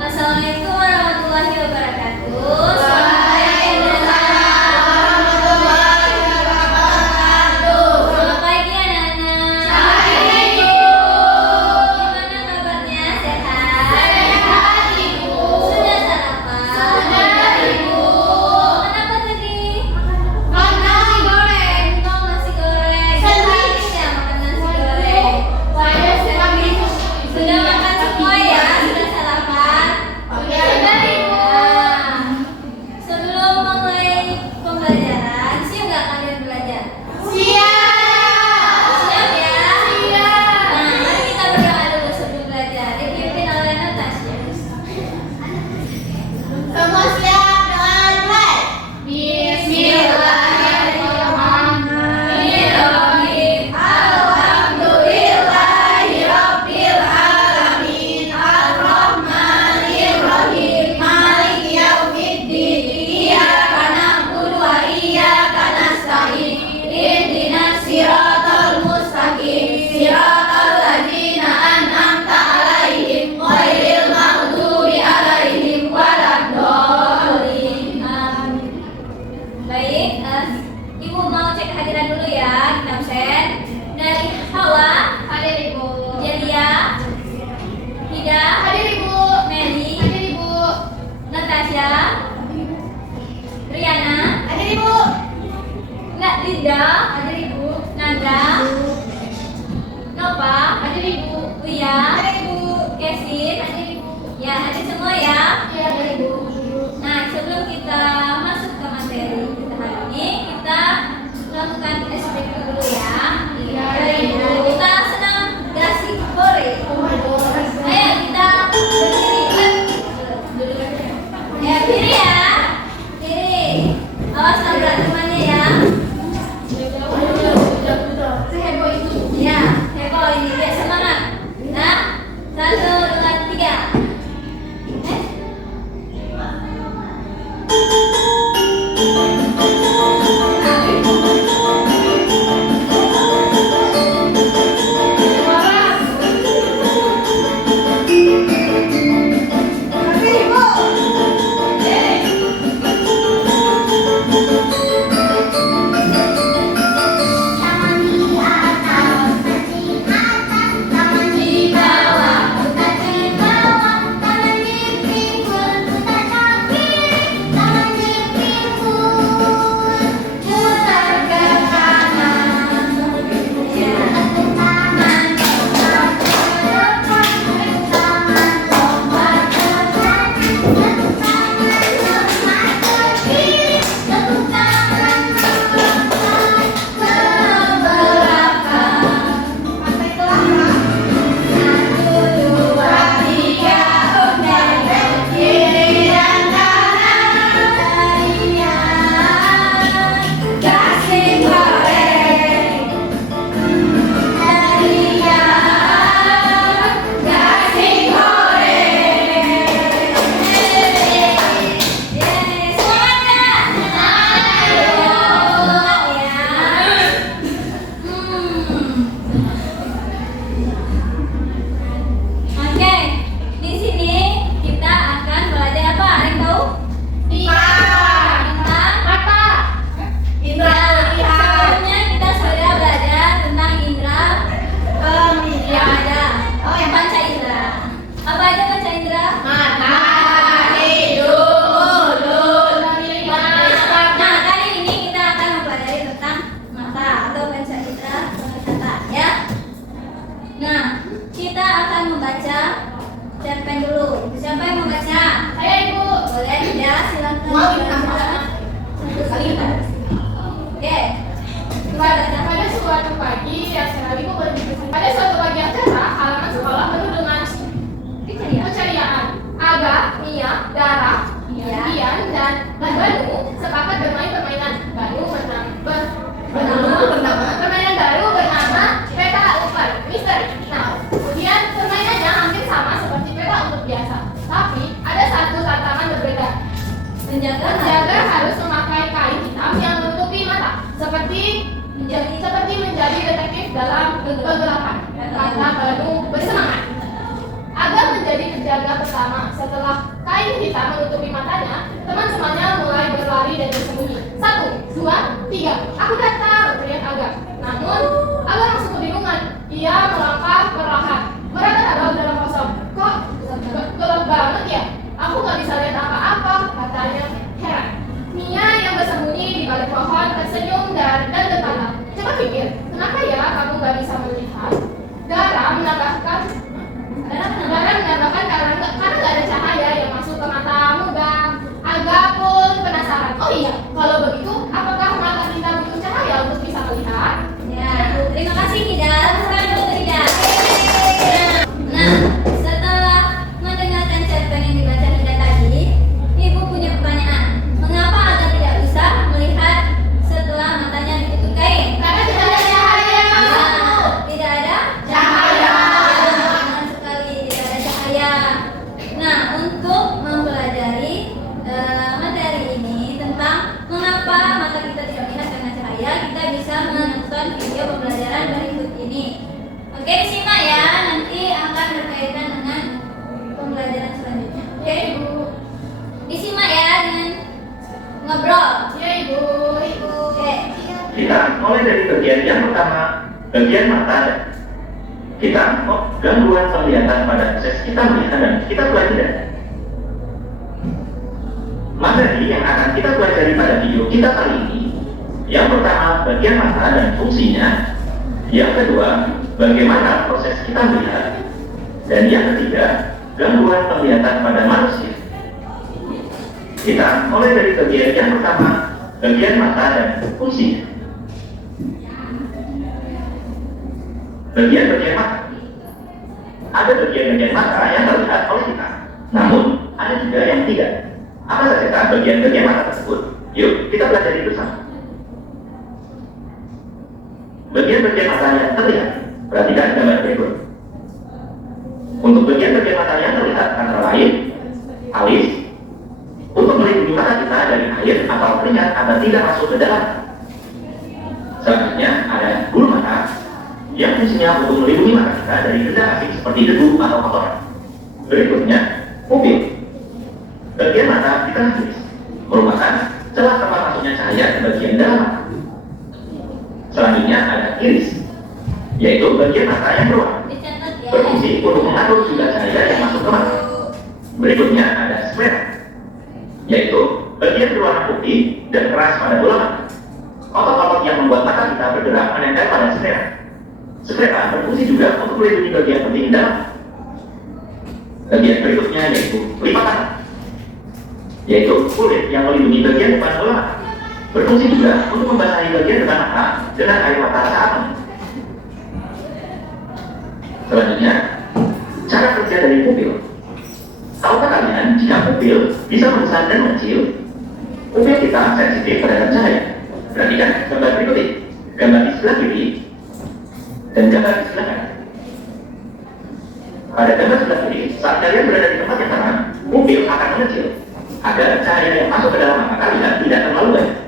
Assalamualaikum warahmatullahi wabarakatuh. Selamat pagi anak-anak. Gimana kabarnya? Sehat? Sudah sarapan? Kenapa tadi? Makan nasi goreng. Nasi goreng. Sandwich ya, makan nasi goreng. Sudah makan semua ya? Sudah sarapan? Sebelum mulai pembelajaran, siap nggak kalian belajar? Siap ya? Nah, mari kita berdoa dulu sebelum belajar. Dipimpin oleh Natasha. Semua siap dengan baik. Bismillahirrahmanirrahim. Alhamdulillahirabbil alamin. Arrahmanirrahim. Maliki yaumiddin. Iyyaka na'budu wa iyyaka nasta'in. Ihdinas siratal mustaqim. Siratal ladzina an'amta 'alaihim ghairil maghdubi 'alaihim waladdallin. Amin. Baik, Ibu mau cek kehadiran dulu ya. Kita absen. Dari Hawa, Hadir Ibu. Delia, Hida, Hadir Ibu. Meli, Hadir Ibu. Natasha, Riana, Hadir Ibu. Nggak Linda, Hadir Ibu. Nanda, Nova, Hadir Ibu. Uya, Hadir Ibu. Kesin, Hadir Ibu. ya hadir semua ya. Iya, Hadir Ibu. Nah, sebelum kita masuk ke materi kita hari ini, kita melakukan SPQ dulu ya. Iya. Kita senang grafik hore. Ayo kita berdiri. Dulu. Ya, diri ya. Diri. Awas tabrak temannya ya. Seheboh itu. Ya, heboh ini biar semangat. Nah, 1, 2, 3. Hadir Ibu. Tangan di atas, tangan di bawah, putar ke bawah, tangan di pinggul, putar ke kiri, tangan di pinggul, putar ke kanan, putar ke kanan, putar ke depan, tangan lompat ke kanan, tepuk tangan lompat ke kiri, tepuk tangan melompat ke belakang. Sampai ke belakang. 1, 2, 3, undang ke kiri dan kanan. Tarian gasing goreng. Tarian gasing goreng. Oke, di sini kita akan belajar apa? Ada yang tahu? Tentang sebelumnya kita sudah belajar tentang indra yang ada. Oh, yang panca indra. Apa aja panca indra? Nah, kali ini kita akan mempelajari tentang mata atau panca indra penglihatan ya. Nah, kita akan membaca cerpen dulu. Siapa yang membaca? Saya Ibu. Boleh ya, silakan. Mau ditambah. Satu kali. Oke. Pada suatu pagi yang cerah Ibu berbicara. Pada suatu pagi yang cerah, halaman sekolah penuh dengan keceriaan. Aga, Mia, Dara, Dian, dan Banu sepakat bermain permainan baru permainan baru bernama peta umpet misteri. Nah, kemudian permainannya hampir sama seperti peta umpet biasa, tapi ada satu tantangan berbeda. Penjaga harus memakai kain hitam yang menutupi mata, seperti menjadi detektif dalam kegelapan. Kata Banu bersemangat. Agar menjadi si jaga pertama. Setelah kain hitam menutupi matanya, teman-temannya mulai berlari dan bersembunyi. 1, 2, 3. Aku datang, teriak Aga. Namun, Aga langsung kebingungan. Ia melangkah perlahan. Meraba-raba dalam kosong. Kok gelap banget ya? Aku gak bisa lihat apa-apa, katanya heran. Mia yang bersembunyi di balik pohon tersenyum dan tertawa. Coba pikir, kenapa ya kamu gak bisa melihat? Dara menambahkan karena gak ada cahaya yang masuk ke matamu, Bang. Aga pun penasaran. Oh iya, kalau begitu, apakah mata kita butuh cahaya untuk bisa melihat? Ya, terima kasih Hidal. Sekarang dulu Hidal. Nah, setelah mendengarkan cerpen yang dibaca Hidal tadi, Ibu punya pertanyaan. Mengapa Aga tidak bisa melihat setelah matanya ditutup kain? Karena tidak ada cahaya. Nah, tidak ada Cahaya. Benar sekali, tidak ada cahaya. Nah, untuk mempelajari materi ini tentang mengapa mata kita tidak melihat karena cahaya, kita bisa menonton video pembelajaran berikut ini. Oke, disimak ya, nanti akan berkaitan dengan pembelajaran selanjutnya. Oke, Ibu. Disimak ya dengan ngobrol. Ya, Ibu. Oke. Kita mulai dari bagian yang pertama, bagian mata. Kita gangguan penglihatan pada proses kita melihat dan kita pelajari. Materi yang akan kita pelajari pada video kita kali ini, yang pertama bagian mata dan fungsinya, yang kedua bagaimana proses kita melihat, dan yang ketiga gangguan penglihatan pada manusia. Kita mulai dari bagian yang pertama, bagian mata dan fungsinya. Bagian-bagian mata. Ada bagian-bagian mata yang terlihat oleh kita, namun ada juga yang tidak. Apa saja bagian-bagian mata tersebut? Yuk, kita pelajari bersama. Bagian-bagian mata yang terlihat, perhatikan gambar berikut. Untuk bagian-bagian mata yang terlihat antara lain alis, untuk melindungi mata kita dari air atau keringat agar tidak masuk ke dalam. Selanjutnya ada bulu mata, yang fungsinya untuk melindungi mata kita dari benda asing seperti debu atau kotoran. Berikutnya, pupil. Bagian mata di tengah iris merupakan celah tempat masuknya cahaya ke bagian dalam mata. Selanjutnya ada iris, yaitu bagian mata yang berwarna, Dicatat ya. berfungsi untuk mengatur jumlah cahaya yang masuk ke mata. Berikutnya ada sklera, yaitu bagian berwarna putih dan keras pada bola mata. Otot-otot yang membuat mata kita bergerak menempel pada sklera. Sklera berfungsi juga untuk melindungi bagian penting dalam. Bagian berikutnya yaitu lipatan, yaitu kulit yang melindungi bagian depan bola mata. Berfungsi juga untuk membasahi bagian depan mata dengan air mata saat menang. Selanjutnya, cara kerja dari pupil. Tahukah kalian jika pupil bisa membesar dan mengecil? Pupil kita sensitif terhadap cahaya. Perhatikan gambar berikut ini, gambar di sebelah kiri dan gambar di sebelah kanan. Pada gambar sebelah kiri, saat kalian berada di tempat yang terang, pupil akan mengecil agar cahaya yang masuk ke dalam mata kalian tidak terlalu banyak.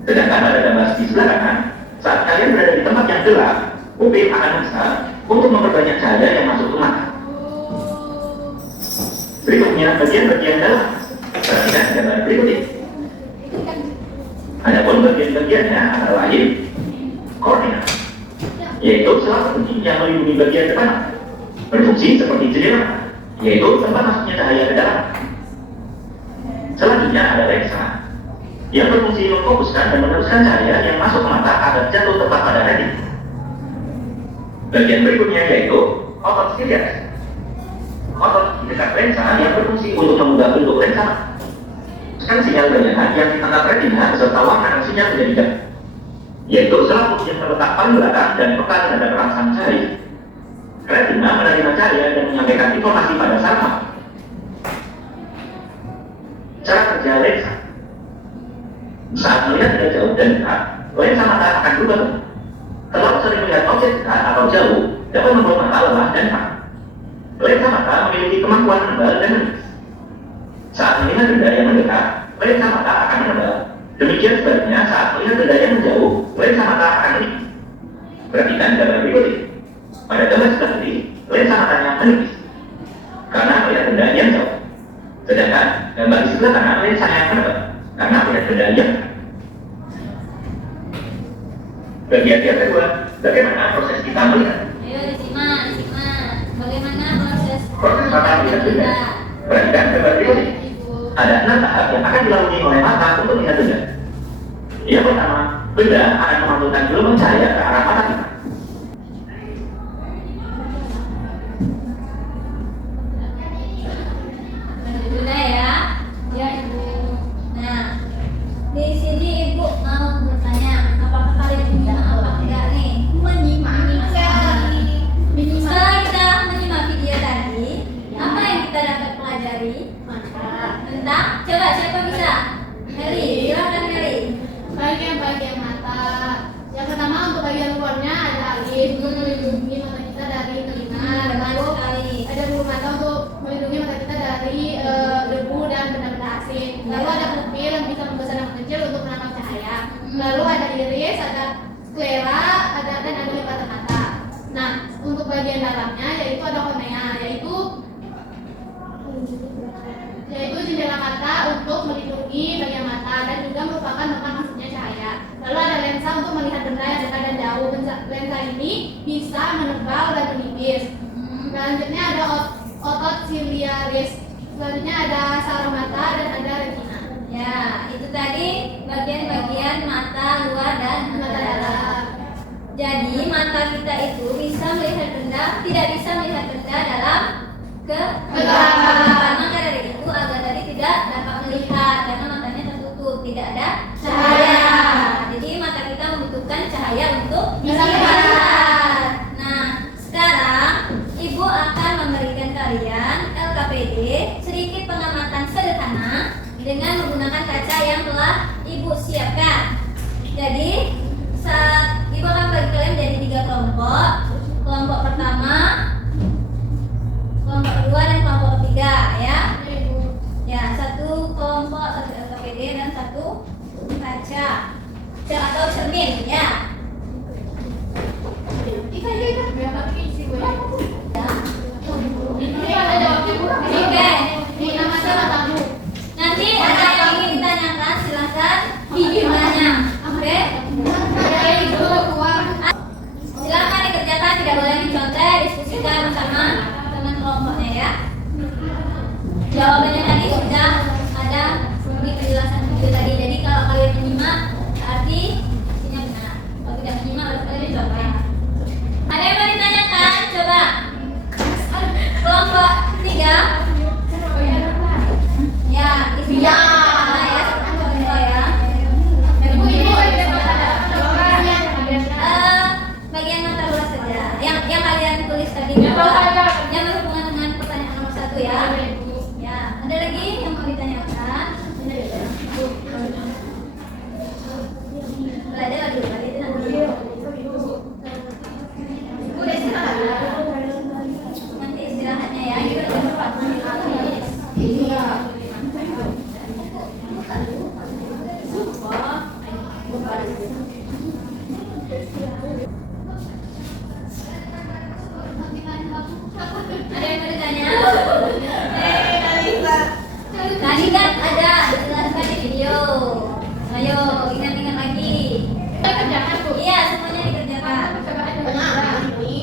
Sedangkan pada gambar di sebelah kanan, saat kalian berada di tempat yang gelap, pupil akan membesar untuk memperbanyak cahaya yang masuk ke mata. Berikutnya bagian-bagian dalam. Perhatikan gambar berikut ini. Adapun bagian-bagiannya antara lain kornea, yaitu salah satu yang melindungi bagian depan mata. Berfungsi seperti jendela mata, yaitu tempat masuknya cahaya ke dalam. Selanjutnya ada lensa, yang berfungsi memfokuskan dan meneruskan cahaya yang masuk ke mata agar jatuh tepat pada retina. Bagian berikutnya yaitu otot siliaris, otot di dekat lensa yang berfungsi untuk mengubah bentuk lensa mata. Sekarang sinyal bayangan yang ditangkap retina beserta warna dan sinyal menjadi jam, yaitu selaput yang terletak paling belakang dan peka terhadap rangsang cahaya. Retina menerima cahaya dan menyampaikan informasi pada saraf mata. Cara kerja lensa. Saat melihat tidak jauh dan dekat, lensa mata akan berubah bentuk. Terlalu sering melihat objek dekat atau jauh dapat membuat mata lelah dan panik. Lensa mata memiliki kemampuan menebal dan menipis. Saat melihat benda yang mendekat, lensa mata akan menebal. Demikian sebaliknya saat melihat benda yang menjauh, lensa mata akan menipis. Perhatikan gambar berikut ini. Pada gambar sebelah kiri, lensa matanya menipis karena melihat juga karena lensa yang menebak, karena punya kendalian. Bagian yang kedua, bagaimana proses kita melihat? Ayo disimak. Bagaimana proses Mata melihat benda. Perhatikan gambar berikut ini. Ada 6 tahap yang akan dilalui oleh mata untuk melihat benda. Yang pertama, benda akan memantulkan gelombang cahaya ke arah mata kita. Sudah ya? Ya, Ibu. Nah, di sini Ibu mau bertanya, apakah kalian menyimak apa enggak nih? Menyimak. Setelah kita menyimak video tadi, apa yang kita dapat pelajari? Tentang, coba siapa bisa? Meli, silakan Meli. Bagian-bagian mata. Yang pertama untuk bagian luarnya ada alis untuk melindungi mata kita dari telinga. Benar Lalu sekali. ada bulu mata untuk melindungi mata kita dari debu dan benda-benda asing. Lalu ada pupil yang bisa membesar dan mengecil untuk menangkap cahaya. Lalu ada iris, ada sklera, dan ada lipatan mata. Nah, untuk bagian dalamnya yaitu ada kornea, yaitu jendela mata untuk melindungi bagian mata dan juga merupakan tempat masuknya cahaya. Lalu ada lensa untuk melihat benda yang dekat dan jauh. Lensa ini bisa menebal dan menipis. Selanjutnya ada otot ciliaris. Selanjutnya ada saraf mata dan ada retina. Ya, itu tadi bagian-bagian mata luar dan mata dalam. Jadi mata kita itu bisa melihat benda, tidak bisa melihat benda dalam kegelapan. Maka dari itu agar tadi tidak dapat melihat karena matanya tertutup, tidak ada cahaya. Jadi mata kita membutuhkan cahaya untuk Bisa melihat. Nah, sekarang Ibu akan memberikan kalian LKPD sedikit pengamatan sederhana dengan menggunakan kaca yang telah Ibu siapkan. Jadi saat Ibu akan bagi kalian menjadi 3 kelompok. Kelompok pertama, kelompok kedua, dan kelompok ketiga ya. Ya, satu kelompok, satu LKPD dan satu kaca atau cermin ya. Nanti ada yang ingin ditanyakan, silahkan ditanya. Oke? Silakan dikerjakan, tidak boleh dicontek, diskusikan bersama teman kelompoknya ya. Jawabannya tadi sudah ada di penjelasan video tadi. Jadi kalau kalian menyimak, berarti isinya benar. Kalau tidak menyimak, harus kalian dicontek. Ada yang mau ditanyakan? Coba. Kelompok 3. Ya, isinya ya. Contoh ya. Bagian mata luar saja. Yang kalian tulis tadi. Yang berhubungan dengan pertanyaan nomor 1 ya. Ya, ada lagi yang mau ditanyakan? Belajar lagi, udah istirahat. Nanti istirahatnya ya. Kita udah sempat habis. Iya. Ada yang mau ditanya? Tadi kan ada dijelaskan di video. Ayo, ingat-ingat lagi. Iya, semuanya dikerjakan.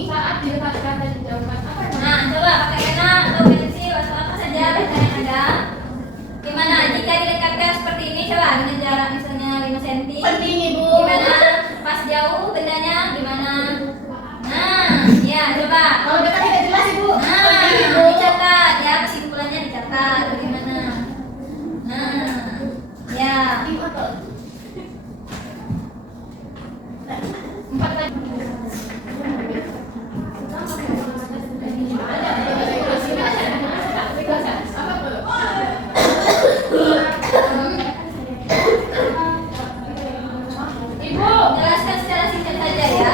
Saat diletakkan dan dijauhkan apa? Nah, coba pakai pena atau pensil atau apa saja yang ada. Gimana jika didekatkan seperti ini? Coba dengan jarak misalnya 5 cm. Penting, Ibu. Gimana pas jauh bendanya? Gimana? Nah, ya coba. Kalau dekat tidak jelas, Ibu. Nah, dicatat ya, kesimpulannya dicatat. Bagaimana? Nah, ya. Empat lagi. Ibu, Jelaskan secara singkat saja ya.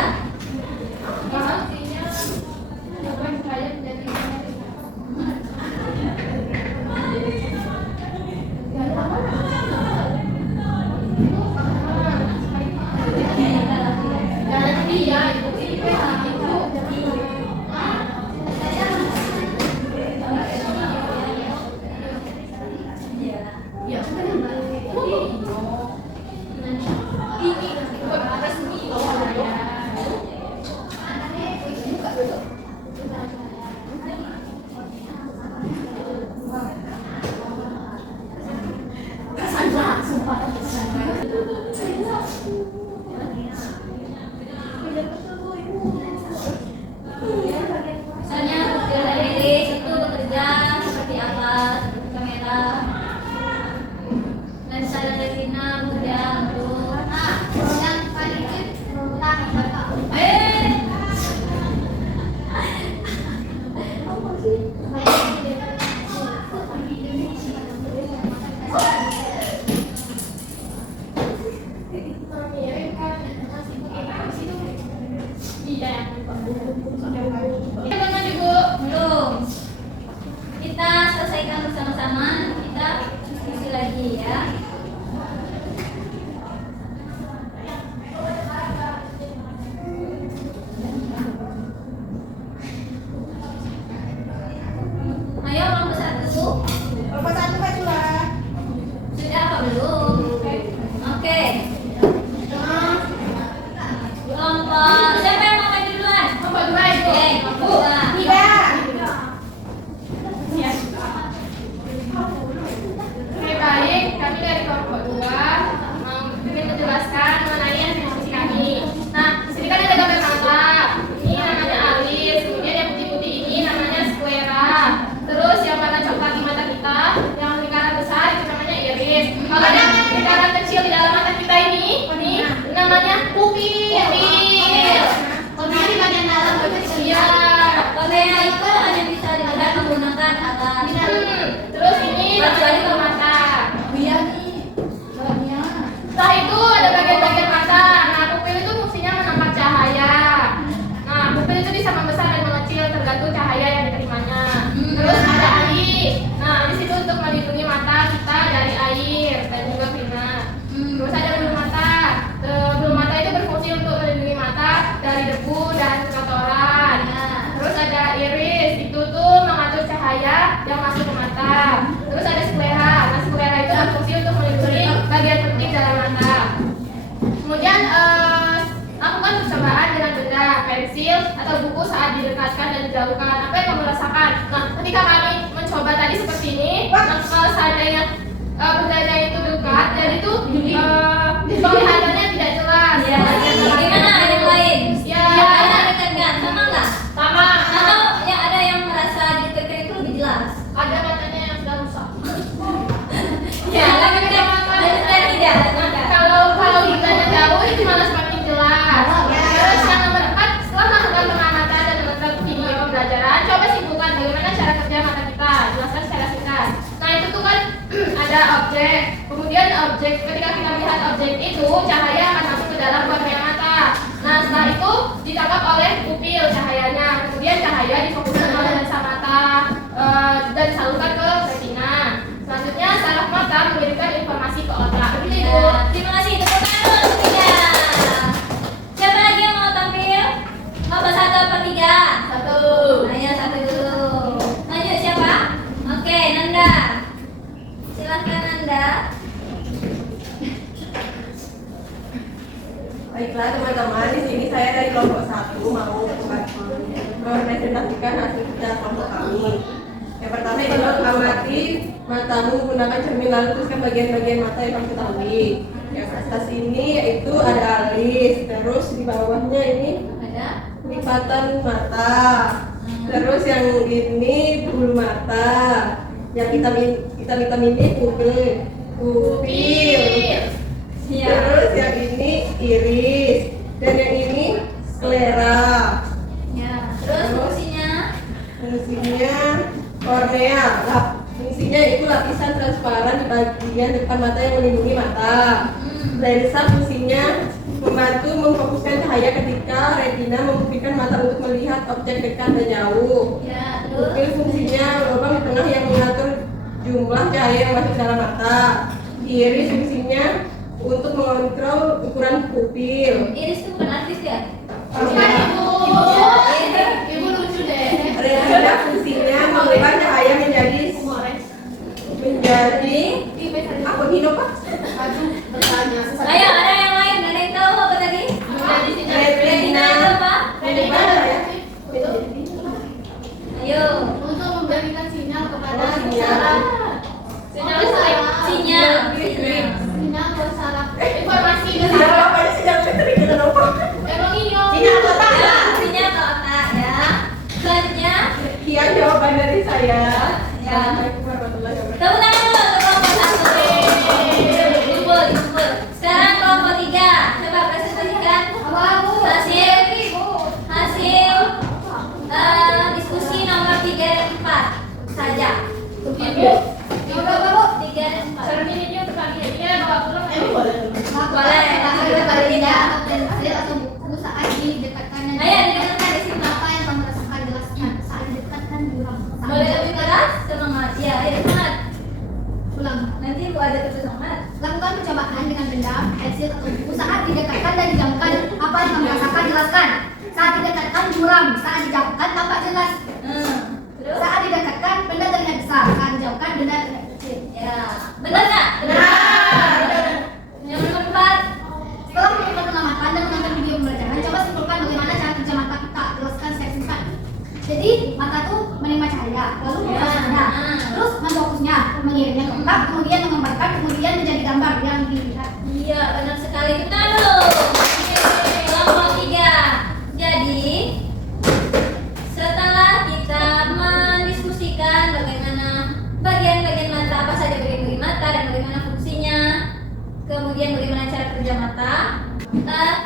percobaan dengan benda, pensil, atau buku saat didekatkan dan dijauhkan. Apa yang kamu rasakan? Nah, ketika kami mencoba tadi seperti ini, kalau seandainya bendanya itu dekat, dan itu penglihatannya tidak jelas. Ya, gimana ada yang lain? Ya, Ada dekat-dekat, sama nggak? sama. Atau yang ada yang merasa dekat-dekat itu lebih jelas? Ada matanya yang sudah rusak. Ya, dekat-dekat tidak. Kalau bendanya jauh itu malah semakin jelas. Terus yang nomor 4, setelah melakukan pengamatan dan menonton video pembelajaran, coba simpulkan bagaimana cara kerja mata kita. Jelaskan secara singkat. Nah, itu tuh kan ada objek. Kemudian objek, ketika kita melihat objek itu, cahaya akan masuk ke dalam kornea mata. Nah, setelah itu ditangkap oleh pupil cahayanya. Kemudian cahaya difokuskan oleh lensa mata dan disalurkan ke retina. Selanjutnya saraf mata mengirimkan informasi ke otak. Begitu, Ibu. Ya, terima kasih. Tepuk tangan untuk tiga. Siapa lagi yang mau tampil? Nomor 1 apa 3? Satu. Ayo satu dulu. Lanjut siapa? Oke, Nanda. Silahkan Nanda. Baiklah teman-teman, di sini saya dari kelompok 1 mau mempresentasikan hasil kerja kelompok kami. Yang pertama adalah amati matamu menggunakan cermin lalu tuliskan bagian-bagian mata yang kamu ketahui. Yang atas ini yaitu ada alis, terus di bawahnya ini Ada? lipatan mata. Terus yang ini bulu mata. Yang hitam ini pupil. Siap. Terus yang ini iris dan yang ini sklera. Ya. Terus fungsinya? Fungsinya kornea. Fungsinya itu lapisan transparan di bagian depan mata yang melindungi mata. Lensa fungsinya membantu memfokuskan cahaya ketika retina memungkinkan mata untuk melihat objek dekat dan jauh. Ya. Terus? Pupil fungsinya lubang di tengah yang mengatur jumlah cahaya yang masuk dalam mata. Iris fungsinya untuk mengontrol ukuran pupil. Iris itu bukan artis ya? Bukan, Ibu. Ibu lucu deh. Retina fungsinya mengubah cahaya menjadi apa Nino Pak? Ayo, ada yang lain? Ada yang tahu apa tadi? Retina itu apa? Retina ya. Ayo. Untuk memberikan sinyal kepada Oh, sinyal. sinyal listrik. Sinyal. Sinyal bersaraf. Informasi Sinyal apa sih sinyal listrik kita lupa. Emang ini Sinyal otak. Ya, sinyal ke otak ya. Selanjutnya, Sekian jawaban dari saya. Ya. Assalamualaikum warahmatullahi wabarakatuh. tepuk tangan dulu untuk kelompok 1. Kumpul. Sekarang kelompok 3. Coba presentasikan hasil diskusi nomor 3 dan 4 saja. Ibu. Nomor berapa? 3 dan 4. Sekarang ini dia terkali dia bawa pulang. Boleh. Boleh. pensil atau buku saat didekatkan dan Ayo didekatkan di sini. apa yang kamu rasakan jelaskan saat didekatkan buram Boleh lebih keras? Semangat. Ya, ayo semangat. ulang Nanti lu ada terus semangat. lakukan percobaan dengan benda pensil atau buku saat didekatkan dan dijauhkan apa yang kamu rasakan jelaskan saat didekatkan buram saat dijauhkan tampak jelas Terus? saat didekatkan benda terlihat besar saat dijauhkan benda terlihat kecil. Ya, benar nggak? Benar. Yang nomor 4. Setelah melakukan pengamatan dan menonton video pembelajaran, coba simpulkan bagaimana cara kerja mata kita. Jelaskan secara singkat. Jadi mata tuh menerima cahaya, lalu memfokuskannya, terus memfokusnya, mengirimnya ke otak, kemudian menggambarkan, kemudian menjadi gambar yang dilihat. Iya, benar sekali. Kita dulu. Kelompok 3. Jadi, setelah kita mendiskusikan bagaimana bagian-bagian mata, apa saja bagian-bagian mata dan bagaimana fungsinya, kemudian bagaimana cara kerja mata,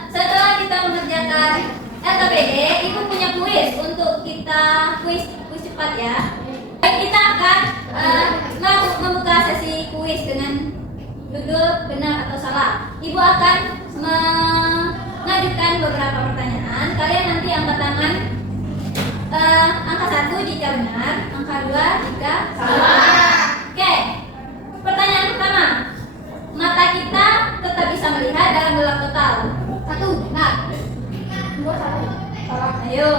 setelah kita mengerjakan LKPD, Ibu punya kuis untuk kita kuis cepat ya. Baik, kita akan membuka sesi kuis dengan judul benar atau salah. Ibu akan mengajukan beberapa pertanyaan. Kalian nanti angkat tangan. Angka 1 jika benar, angka 2 jika salah. Oke. Pertanyaan pertama. Mata kita tetap bisa melihat dalam gelap total. 1. Benar. 2 salah. Ayo.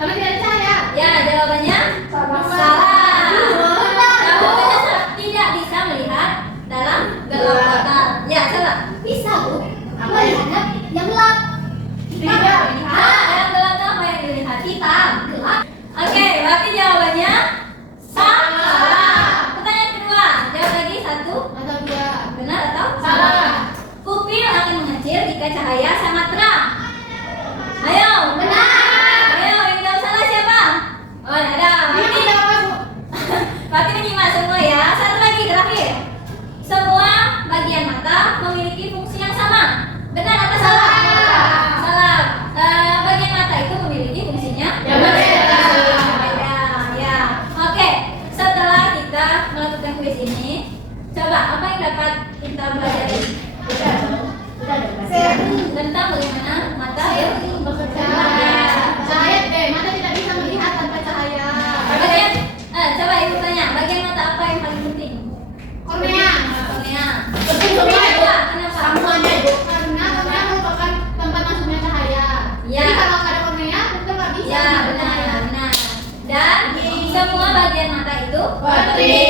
Tapi tidak cahaya. Ya, jawabannya Salah. salah. Jawabannya salah. Tidak bisa melihat dalam gelap total. Ya, salah. Bisa, Bu. Melihatnya yang gelap. Tidak. ketika cahaya sangat terang. Ayo. Benar. Ayo, yang jawab salah siapa? Oh, ada. Berarti menyimak semua ya. Satu lagi terakhir. Semua bagian mata memiliki fungsi yang sama. Benar apa salah? Salah. Bagian mata itu memiliki fungsinya Yang berbeda. Beda, ya. Oke. Setelah kita melakukan kuis ini, coba apa yang dapat kita pelajari tentang bagaimana mata Bekerja. Mata tidak bisa melihat tanpa cahaya. bagian. Coba ibu tanya, bagian mata apa yang paling penting? Kornea. Kornea. Penting semua ibu. Kenapa? Semuanya ibu. Karena kornea merupakan tempat masuknya cahaya. Ya. Jadi kalau nggak ada kornea, kita nggak bisa. Ya, benar, benar. Dan semua bagian mata itu Penting.